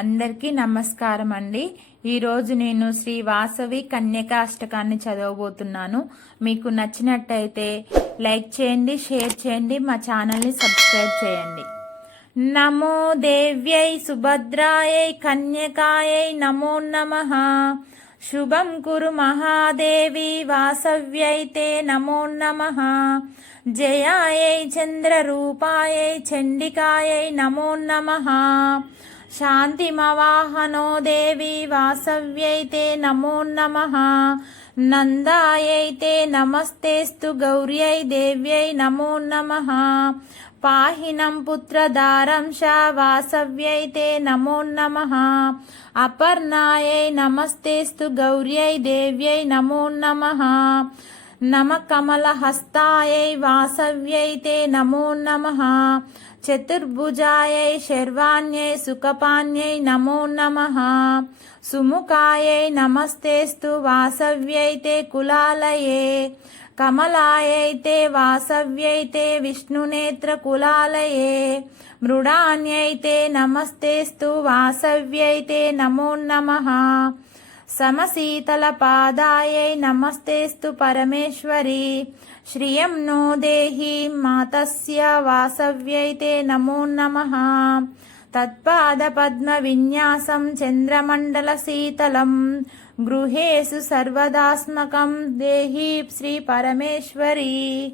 అందరికీ నమస్కారం అండి ఈరోజు నేను శ్రీ వాసవి కన్యకా అష్టకాన్ని చదవబోతున్నాను. మీకు నచ్చినట్టయితే లైక్ చేయండి షేర్ చేయండి మా ఛానల్ని సబ్స్క్రైబ్ చేయండి. నమో దేవ్యై సుభద్రాయై కన్యకాయై నమో నమః. శుభం కురు మహాదేవి వాసవ్యైతే నమో నమః. జయాయై చంద్రరూపాయై చండికాయై నమో నమః. శాంతిమవాహనో దేవి వాసవ్యైతే నమో నమ. నందాయైతే నమస్తేస్తు గౌర్యై దేవ్యై నమో నమ. పాహినం పుత్రదారంశ వాసవ్యై తే నమో నమ. అపర్ణాయై నమస్తేస్తు గౌర్యై దేవ్యై నమో నమ. నమ కమలహస్తాయై వాసవ్యై తే నమో నమః చతుర్భుజాయై శర్వాణ్యై సుఖపాన్యై నమో నమః సుముఖాయై నమస్తేస్తు వాసవ్యై తే కులాలయే కమలాయై తే వాసవ్యై తే విష్ణునేత్రకులాలయే మృడాన్యై తే నమస్తేస్తు వాసవ్యై తే నమో నమః సమశీతలపాదాయై నమస్తేస్తు పరమేశ్వరి. శ్రియం నో దేహి మాతస్య వాసవ్యై తే నమో నమః. తత్పాదపద్మవిన్యాసం చంద్రమండలశీతలం. గృహేషు సర్వదాస్మకం దేహి శ్రీ పరమేశ్వరి.